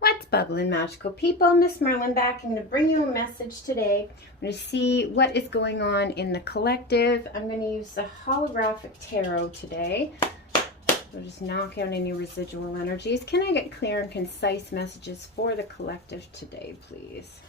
What's bubbling, magical people? MsMerlin back. I'm going to bring you a message today. I'm going to see what is going on in the collective. I'm going to use the holographic tarot today. We'll just knock out any residual energies. Can I get clear and concise messages for the collective today, please?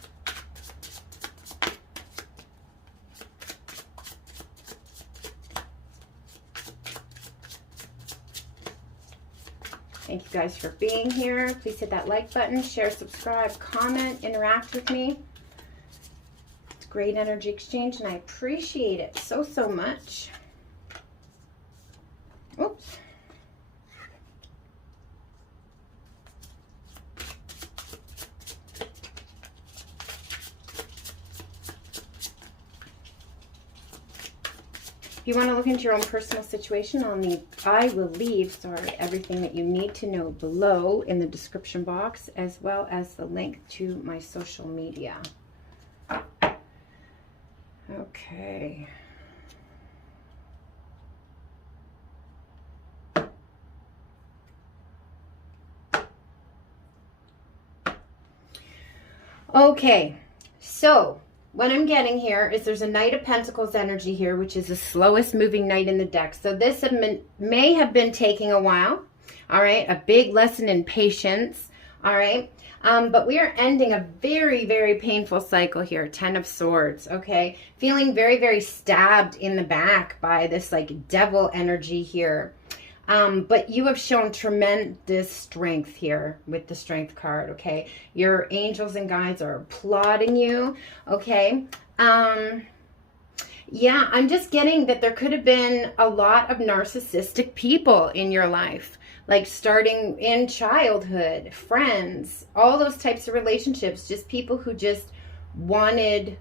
Thank you guys for being here. Please hit that like button, share, subscribe, comment, interact with me. It's great energy exchange and I appreciate it so, so much. Oops. If you want to look into your own personal situation, I will leave everything that you need to know below in the description box, as well as the link to my social media. Okay. Okay, so what I'm getting here is there's a Knight of Pentacles energy here, which is the slowest moving knight in the deck. So this may have been taking a while, all right? A big lesson in patience, all right? But we are ending a very, very painful cycle here, 10 of Swords, okay? Feeling very, very stabbed in the back by this like devil energy here. But you have shown tremendous strength here with the Strength card, okay? Your angels and guides are applauding you, okay? Yeah, I'm just getting that there could have been a lot of narcissistic people in your life, like starting in childhood, friends, all those types of relationships, just people who just wanted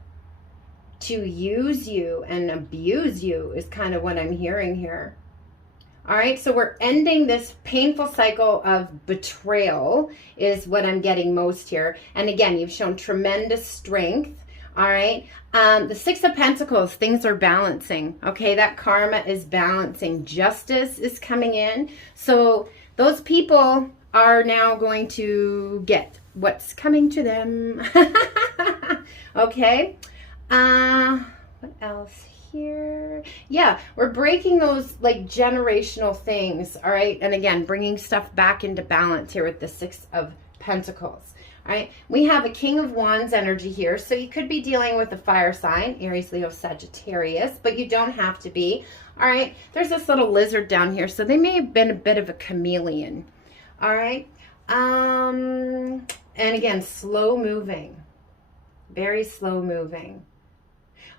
to use you and abuse you is kind of what I'm hearing here. All right, so we're ending this painful cycle of betrayal is what I'm getting most here. And again, you've shown tremendous strength. All right, the Six of Pentacles, things are balancing. Okay, that karma is balancing. Justice is coming in. So those people are now going to get what's coming to them. Okay, what else here? Yeah, we're breaking those like generational things, all right? And again, bringing stuff back into balance here with the Six of Pentacles, all right? We have a King of Wands energy here, so you could be dealing with a fire sign, Aries, Leo, Sagittarius, but you don't have to be, all right? There's this little lizard down here, so they may have been a bit of a chameleon, all right? And again, slow moving, very slow moving.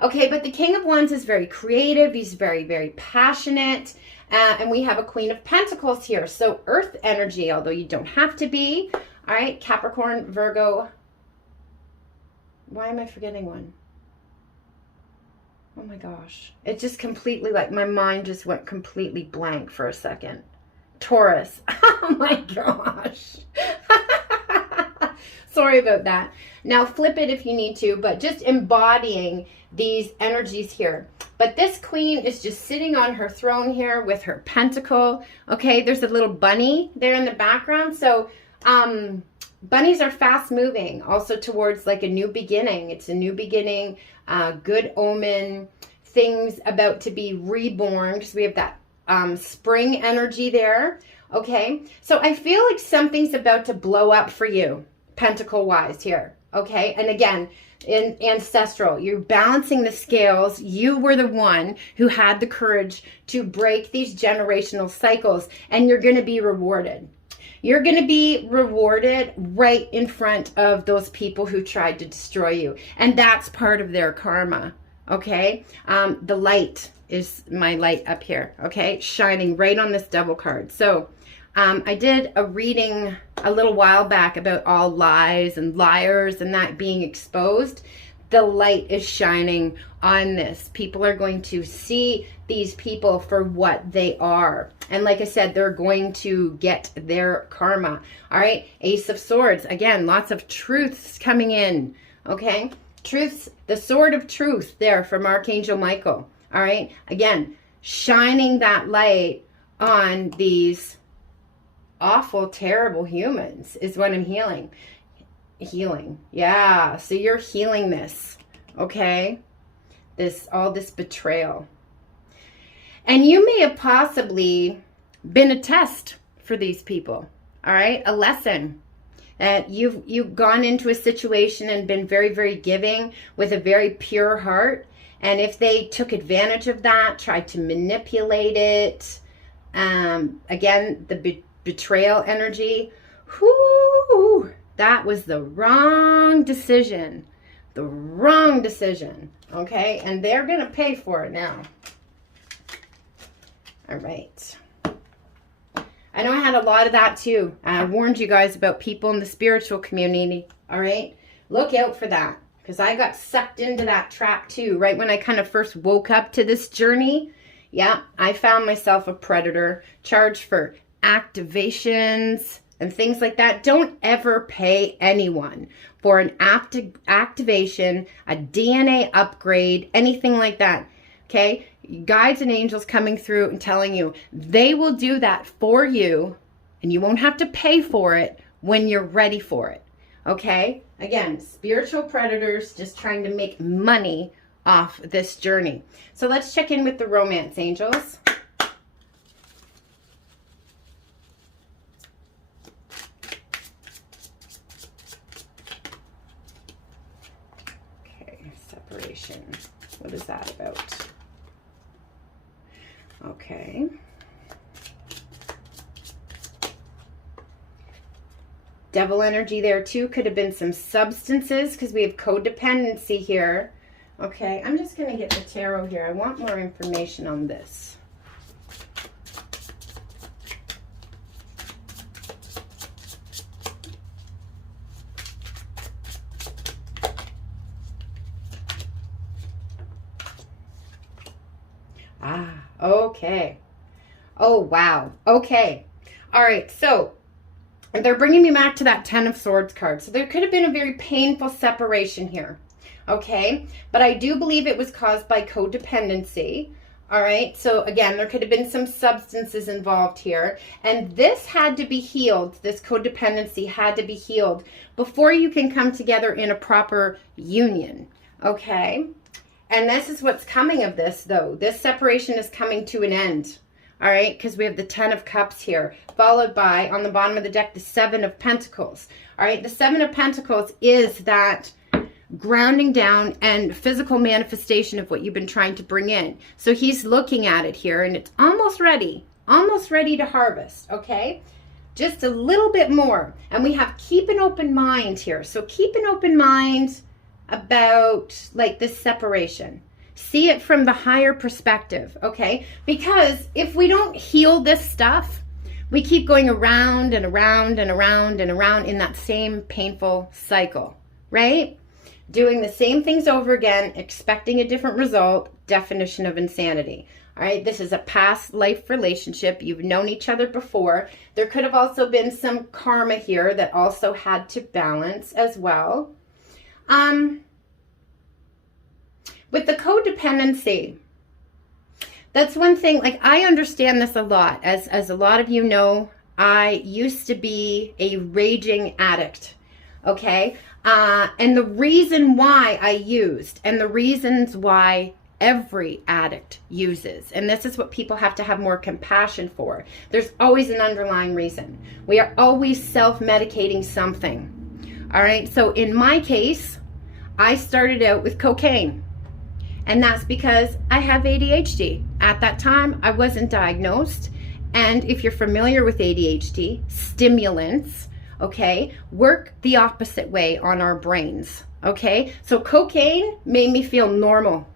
Okay, but the King of Wands is very creative. He's very, very passionate. And we have a Queen of Pentacles here. So earth energy, although you don't have to be. All right, Capricorn, Virgo. Why am I forgetting one? Oh my gosh. It just completely, like, my mind just went completely blank for a second. Taurus. Oh my gosh. Sorry about that. Now flip it if you need to, but just embodying these energies here. But this queen is just sitting on her throne here with her pentacle. Okay, there's a little bunny there in the background. So bunnies are fast moving also towards like a new beginning. It's a new beginning, good omen, things about to be reborn, because we have that spring energy there. Okay, so I feel like something's about to blow up for you, pentacle wise here. Okay, and again, in ancestral, you're balancing the scales. You were the one who had the courage to break these generational cycles, and you're going to be rewarded. You're going to be rewarded right in front of those people who tried to destroy you, and that's part of their karma. Okay, the light is my light up here. Okay, shining right on this double card. So I did a reading a little while back about all lies and liars and that being exposed. The light is shining on this. People are going to see these people for what they are. And like I said, they're going to get their karma. All right, Ace of Swords. Again, lots of truths coming in. Okay, truths, the sword of truth there from Archangel Michael. All right, again, shining that light on these awful, terrible humans is what I'm healing. Yeah, so you're healing this, okay? All this betrayal. And you may have possibly been a test for these people, all right? A lesson. You've gone into a situation and been very, very giving with a very pure heart. And if they took advantage of that, tried to manipulate it, again, the betrayal energy, whoo, that was the wrong decision. The wrong decision, okay? And they're going to pay for it now. All right. I know I had a lot of that too. I warned you guys about people in the spiritual community, all right? Look out for that, because I got sucked into that trap too, right when I kind of first woke up to this journey. Yeah, I found myself a predator, charged for activations and things like that. Don't ever pay anyone for an activation, a DNA upgrade, anything like that, okay? Guides and angels coming through and telling you they will do that for you, and you won't have to pay for it when you're ready for it, okay? Again, spiritual predators just trying to make money off this journey. So let's check in with the romance angels. Separation. What is that about? Okay. Devil energy there too. Could have been some substances because we have codependency here. Okay, I'm just going to get the tarot here. I want more information on this. Okay. Oh, wow. Okay. All right. So they're bringing me back to that 10 of Swords card. So there could have been a very painful separation here. Okay. But I do believe it was caused by codependency. All right. So again, there could have been some substances involved here. And this had to be healed. This codependency had to be healed before you can come together in a proper union. Okay. And this is what's coming of this, though. This separation is coming to an end, all right? Because we have the 10 of Cups here, followed by, on the bottom of the deck, the 7 of Pentacles, all right? The 7 of Pentacles is that grounding down and physical manifestation of what you've been trying to bring in. So he's looking at it here, and it's almost ready to harvest, okay? Just a little bit more. And we have keep an open mind here. So keep an open mind about like this separation. See it from the higher perspective, okay? Because if we don't heal this stuff, we keep going around and around and around and around in that same painful cycle, right? Doing the same things over again, expecting a different result. Definition of insanity. All right, this is a past life relationship. You've known each other before. There could have also been some karma here that also had to balance as well. With the codependency, that's one thing, like I understand this a lot. As a lot of you know, I used to be a raging addict, okay? And the reason why I used, and the reasons why every addict uses, and this is what people have to have more compassion for. There's always an underlying reason. We are always self-medicating something, all right? So in my case, I started out with cocaine. And that's because I have ADHD. At that time, I wasn't diagnosed. And if you're familiar with ADHD, stimulants, okay, work the opposite way on our brains, okay? So cocaine made me feel normal.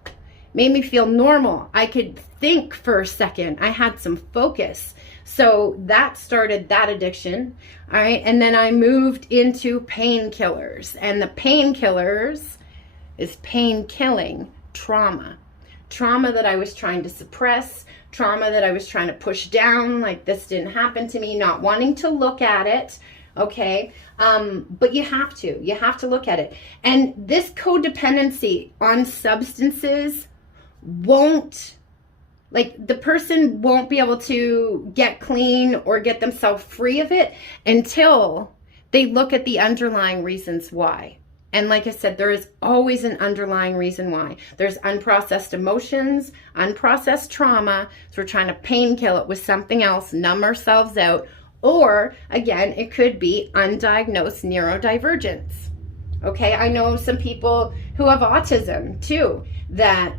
I could think for a second. I had some focus. So that started that addiction, all right? And then I moved into painkillers. And the painkillers is pain killing. Trauma that I was trying to suppress, trauma that I was trying to push down, like this didn't happen to me, not wanting to look at it, okay? But you have to look at it. And this codependency on substances won't Like, the person won't be able to get clean or get themselves free of it until they look at the underlying reasons why. And like I said, there is always an underlying reason why. There's unprocessed emotions, unprocessed trauma. So we're trying to pain kill it with something else, numb ourselves out. Or again, it could be undiagnosed neurodivergence. Okay, I know some people who have autism too, that,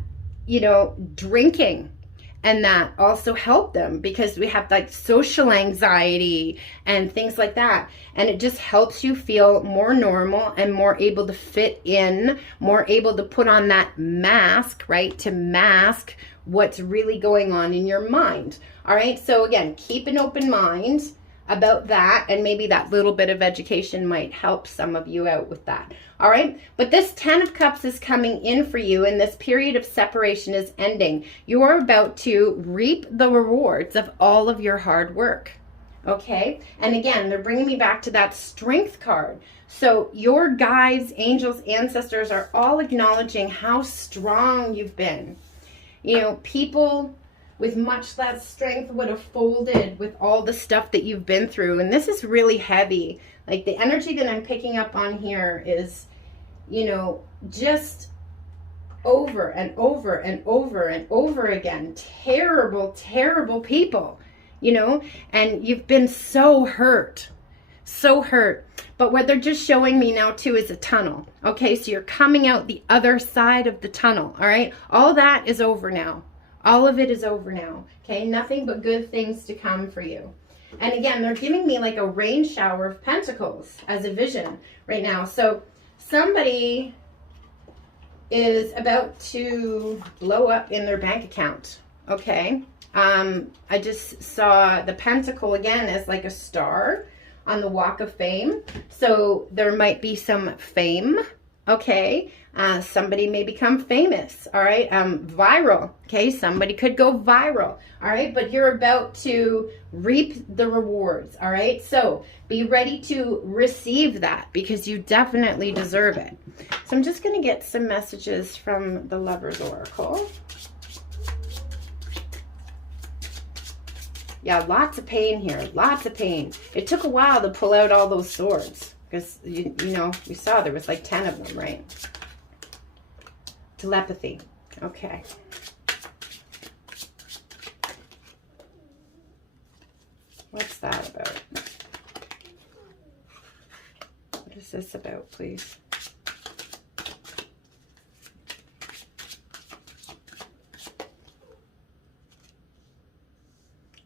you know, drinking, and that also help them because we have like social anxiety and things like that. And it just helps you feel more normal and more able to fit in, more able to put on that mask, right? To mask what's really going on in your mind. All right. So again, keep an open mind about that, and maybe that little bit of education might help some of you out with that. All right, but this 10 of Cups is coming in for you, and this period of separation is ending. You are about to reap the rewards of all of your hard work. Okay, and again, they're bringing me back to that Strength card. So your guides, angels, ancestors are all acknowledging how strong you've been. You know, people with much less strength would have folded with all the stuff that you've been through. And this is really heavy. Like, the energy that I'm picking up on here is, you know, just over and over and over and over again. Terrible, terrible people, you know, and you've been so hurt. So hurt. But what they're just showing me now too is a tunnel. Okay, so you're coming out the other side of the tunnel. All right, all that is over now. All of it is over now, okay? Nothing but good things to come for you. And again, they're giving me like a rain shower of pentacles as a vision right now. So somebody is about to blow up in their bank account, okay? I just saw the pentacle again as like a star on the Walk of Fame. So there might be some fame, okay? Somebody may become famous, all right? Viral, okay? Somebody could go viral, all right? But you're about to reap the rewards, all right? So be ready to receive that because you definitely deserve it. So I'm just going to get some messages from the Lover's Oracle. Yeah, lots of pain here, lots of pain. It took a while to pull out all those swords because, you know, we saw there was like 10 of them, right? Telepathy. Okay. What's that about? What is this about, please?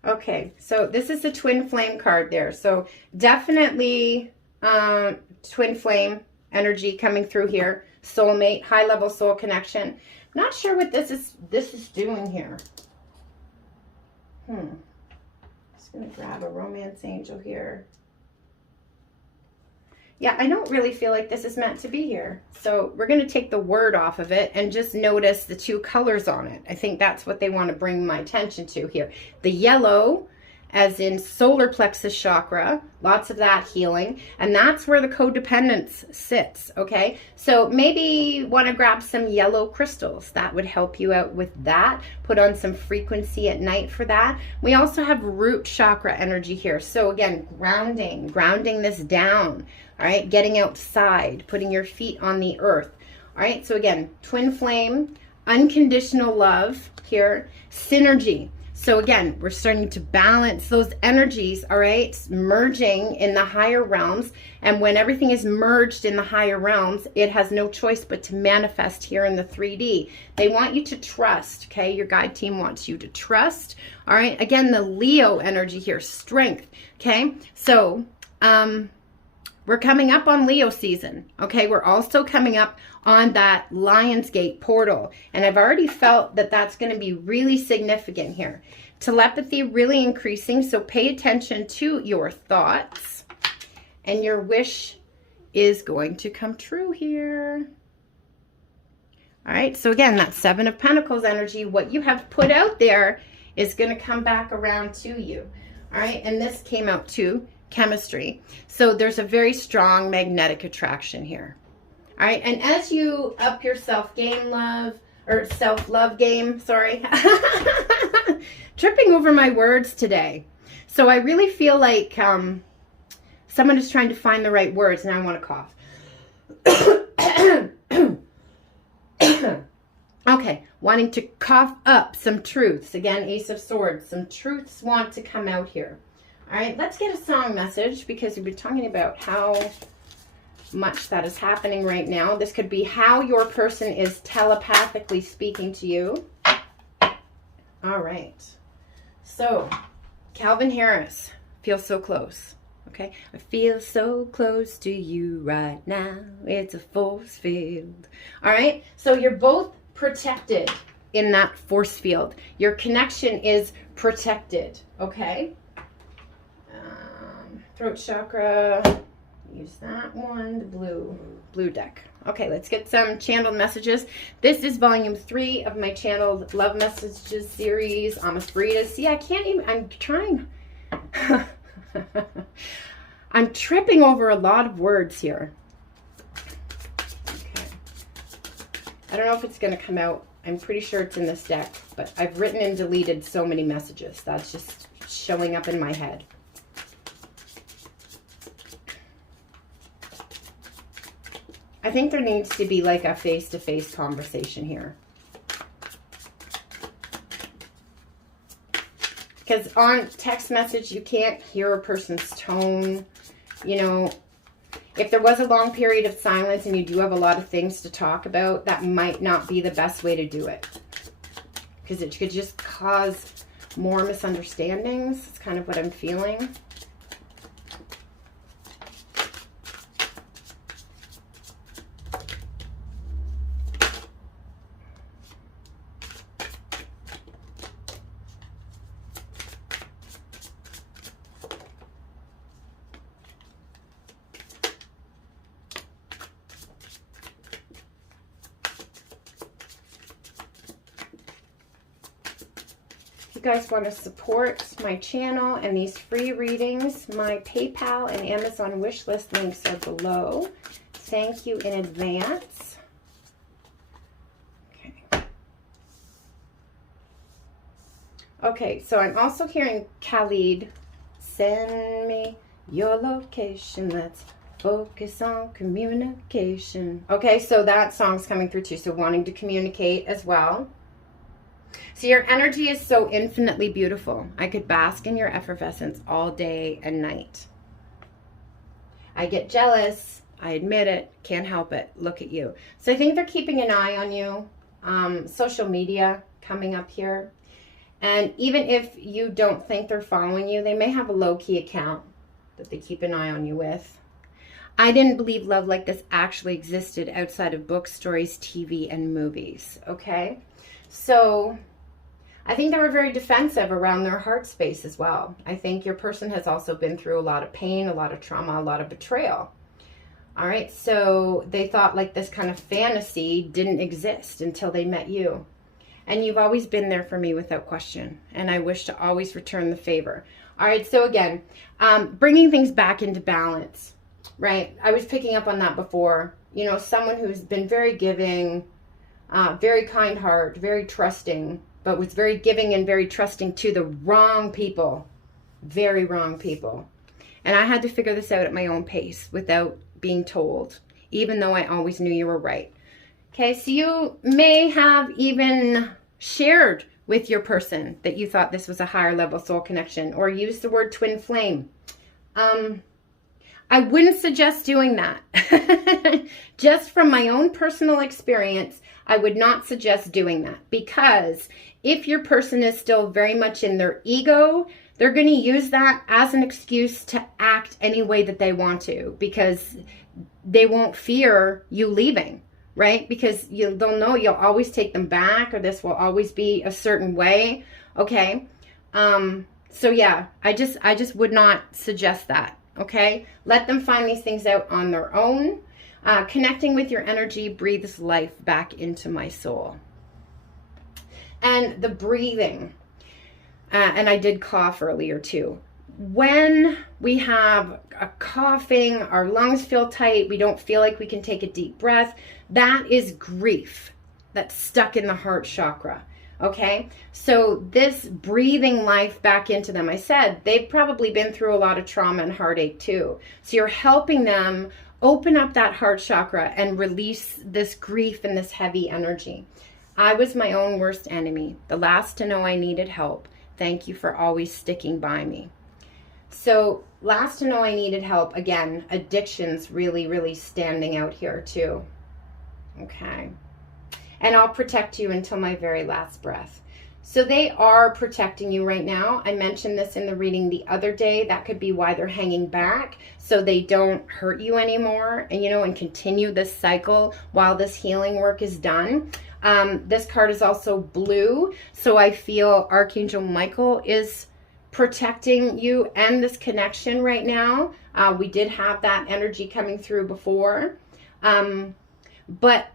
Okay, so this is the twin flame card there. So definitely twin flame energy coming through here. Soulmate, high level soul connection. Not sure what this is doing here. Just gonna grab a romance angel here. Yeah, I don't really feel like this is meant to be here. So we're gonna take the word off of it and just notice the two colors on it. I think that's what they want to bring my attention to here. The yellow, as in solar plexus chakra, lots of that healing, and that's where the codependence sits, okay? So maybe want to grab some yellow crystals. That would help you out with that. Put on some frequency at night for that. We also have root chakra energy here. So again, grounding this down, all right? Getting outside, putting your feet on the earth, all right? So again, twin flame, unconditional love here, synergy. So again, we're starting to balance those energies, all right, merging in the higher realms. And when everything is merged in the higher realms, it has no choice but to manifest here in the 3D. They want you to trust, okay? Your guide team wants you to trust, all right? Again, the Leo energy here, strength, okay? So we're coming up on Leo season, okay? We're also coming up on that Lionsgate portal, and I've already felt that that's going to be really significant here. Telepathy really increasing, so pay attention to your thoughts, and your wish is going to come true here. All right, so again, that Seven of Pentacles energy, what you have put out there is going to come back around to you. All right, and this came out too, chemistry. So there's a very strong magnetic attraction here. All right, and as you up your self-gain love, or self-love game, sorry. Tripping over my words today. So I really feel like someone is trying to find the right words, and I want to cough. Okay, wanting to cough up some truths. Again, Ace of Swords. Some truths want to come out here. All right, let's get a song message, because we've been talking about how much that is happening right now. This could be how your person is telepathically speaking to you. All right. So, Calvin Harris, Feel So Close. Okay, I feel so close to you right now. It's a force field. All right, so you're both protected in that force field. Your connection is protected. Okay. Throat chakra. Use that one. The blue deck. Okay, let's get some channeled messages. This is volume 3 of my channeled love messages series. Amasbrita. See, I can't even. I'm trying. I'm tripping over a lot of words here. Okay. I don't know if it's going to come out. I'm pretty sure it's in this deck, but I've written and deleted so many messages. That's just showing up in my head. I think there needs to be like a face-to-face conversation here. Because on text message, you can't hear a person's tone. You know, if there was a long period of silence and you do have a lot of things to talk about, that might not be the best way to do it. Because it could just cause more misunderstandings. It's kind of what I'm feeling. If you guys want to support my channel and these free readings, my PayPal and Amazon wish list links are below. Thank you in advance. Okay. Okay, so I'm also hearing Khalid, send me your location. Let's focus on communication. Okay, so that song's coming through too. So wanting to communicate as well. So your energy is so infinitely beautiful. I could bask in your effervescence all day and night. I get jealous. I admit it. Can't help it. Look at you. So I think they're keeping an eye on you. Social media coming up here. And even if you don't think they're following you, they may have a low-key account that they keep an eye on you with. I didn't believe love like this actually existed outside of books, stories, TV, and movies. Okay? So I think they were very defensive around their heart space as well. I think your person has also been through a lot of pain, a lot of trauma, a lot of betrayal. All right, so they thought like this kind of fantasy didn't exist until they met you. And you've always been there for me without question. And I wish to always return the favor. All right, so again, bringing things back into balance, right? I was picking up on that before. You know, someone who's been very giving, very kind heart, very trusting, but was very giving and very trusting to the wrong people. Very wrong people. And I had to figure this out at my own pace without being told, even though I always knew you were right. Okay, so you may have even shared with your person that you thought this was a higher level soul connection, or used the word twin flame. I wouldn't suggest doing that. Just from my own personal experience, I would not suggest doing that, because if your person is still very much in their ego, they're going to use that as an excuse to act any way that they want to, because they won't fear you leaving, right? Because they'll know you'll always take them back, or this will always be a certain way. Okay. So yeah, I just would not suggest that. Okay. Let them find these things out on their own. Connecting with your energy breathes life back into my soul. And the breathing, and I did cough earlier too. When we have a coughing, our lungs feel tight, we don't feel like we can take a deep breath, that is grief. that's stuck in the heart chakra. Okay, so this breathing life back into them, I said they've probably been through a lot of trauma and heartache too. So you're helping them open up that heart chakra and release this grief and this heavy energy. I was my own worst enemy, the last to know I needed help. Thank you for always sticking by me. So last to know I needed help, again, addictions really, really standing out here too. Okay. And I'll protect you until my very last breath. So they are protecting you right now. I mentioned this in the reading the other day. That could be why they're hanging back, so they don't hurt you anymore, and and continue this cycle while this healing work is done. This card is also blue, so I feel Archangel Michael is protecting you and this connection right now. We did have that energy coming through before. But,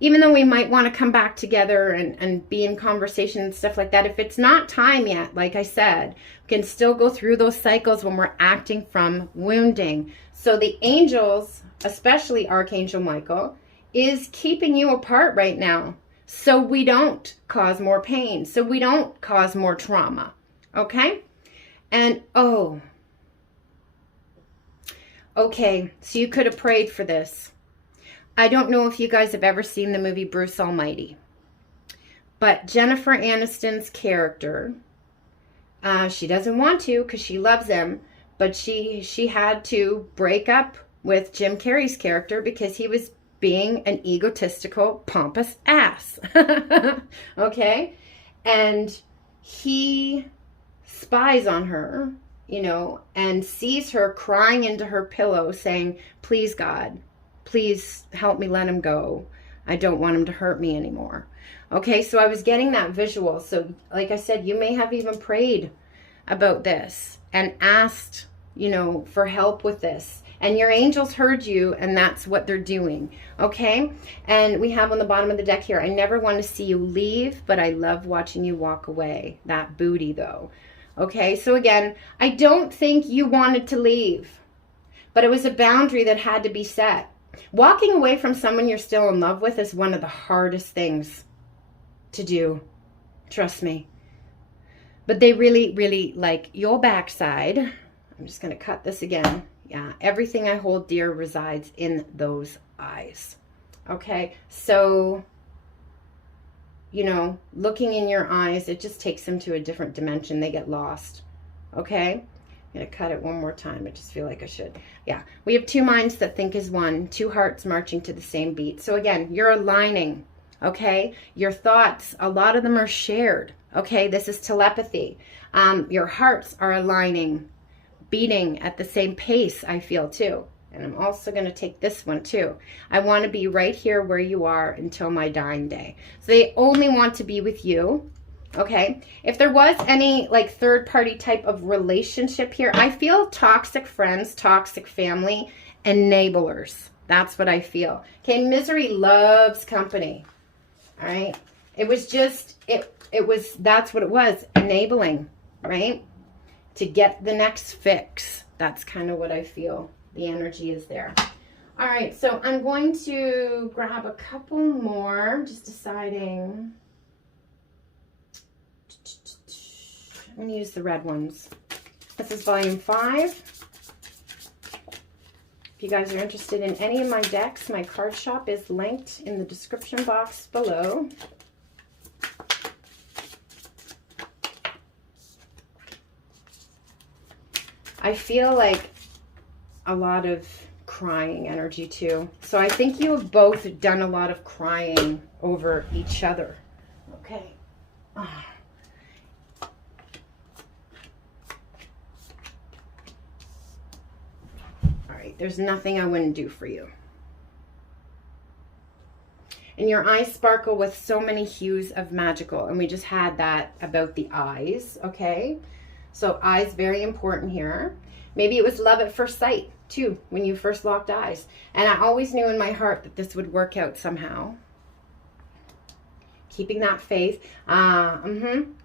even though we might want to come back together and be in conversation and stuff like that, if it's not time yet, like I said, we can still go through those cycles when we're acting from wounding. So the angels, especially Archangel Michael, is keeping you apart right now, so we don't cause more pain, so we don't cause more trauma. Okay? And okay, so you could have prayed for this. I don't know if you guys have ever seen the movie Bruce Almighty, but Jennifer Aniston's character, she doesn't want to because she loves him, but she had to break up with Jim Carrey's character because he was being an egotistical, pompous ass. Okay? And he spies on her, and sees her crying into her pillow saying, "Please, God, please help me let him go. I don't want him to hurt me anymore." Okay, so I was getting that visual. So like I said, you may have even prayed about this and asked, for help with this. And your angels heard you, and that's what they're doing. Okay? And we have on the bottom of the deck here, I never want to see you leave, but I love watching you walk away. That booty, though. Okay? So again, I don't think you wanted to leave, but it was a boundary that had to be set. Walking away from someone you're still in love with is one of the hardest things to do. Trust me. But they really, really like your backside. I'm just going to cut this again. Yeah, everything I hold dear resides in those eyes. Okay, so, looking in your eyes, it just takes them to a different dimension. They get lost. Okay? I'm going to cut it one more time. I just feel like I should. Yeah, we have two minds that think as one, two hearts marching to the same beat. So again, you're aligning, okay? Your thoughts, a lot of them are shared, okay? This is telepathy. Your hearts are aligning, beating at the same pace, I feel too. And I'm also going to take this one too. I want to be right here where you are until my dying day. So they only want to be with you. Okay, if there was any third party type of relationship here, I feel toxic friends, toxic family, enablers. That's what I feel. Okay, misery loves company. All right, it was just, that's what it was, enabling, right? To get the next fix. That's kind of what I feel. The energy is there. All right, so I'm going to grab a couple more, just deciding. I'm going to use the red ones. This is volume 5. If you guys are interested in any of my decks, my card shop is linked in the description box below. I feel like a lot of crying energy too. So I think you have both done a lot of crying over each other. Okay. There's nothing I wouldn't do for you. And your eyes sparkle with so many hues of magical. And we just had that about the eyes, okay? So eyes, very important here. Maybe it was love at first sight, too, when you first locked eyes. And I always knew in my heart that this would work out somehow. Keeping that faith.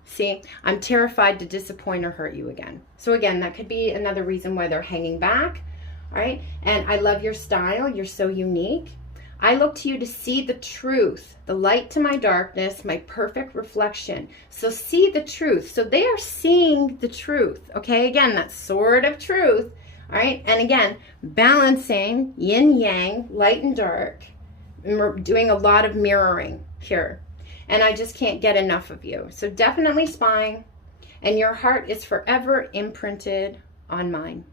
See, I'm terrified to disappoint or hurt you again. So again, that could be another reason why they're hanging back. All right, and I love your style. You're so unique. I look to you to see the truth, the light to my darkness, my perfect reflection. So see the truth. So they are seeing the truth, okay? Again, that sword of truth, all right? And again, balancing yin-yang, light and dark, and we're doing a lot of mirroring here. And I just can't get enough of you. So definitely spying, and your heart is forever imprinted on mine.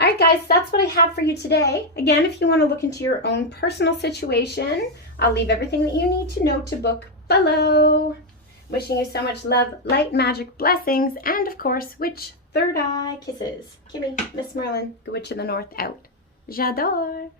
All right, guys, that's what I have for you today. Again, if you want to look into your own personal situation, I'll leave everything that you need to know to book below. Wishing you so much love, light, magic, blessings, and of course, witch third eye kisses. Kimmy, MsMerlin, good witch of the north out. J'adore.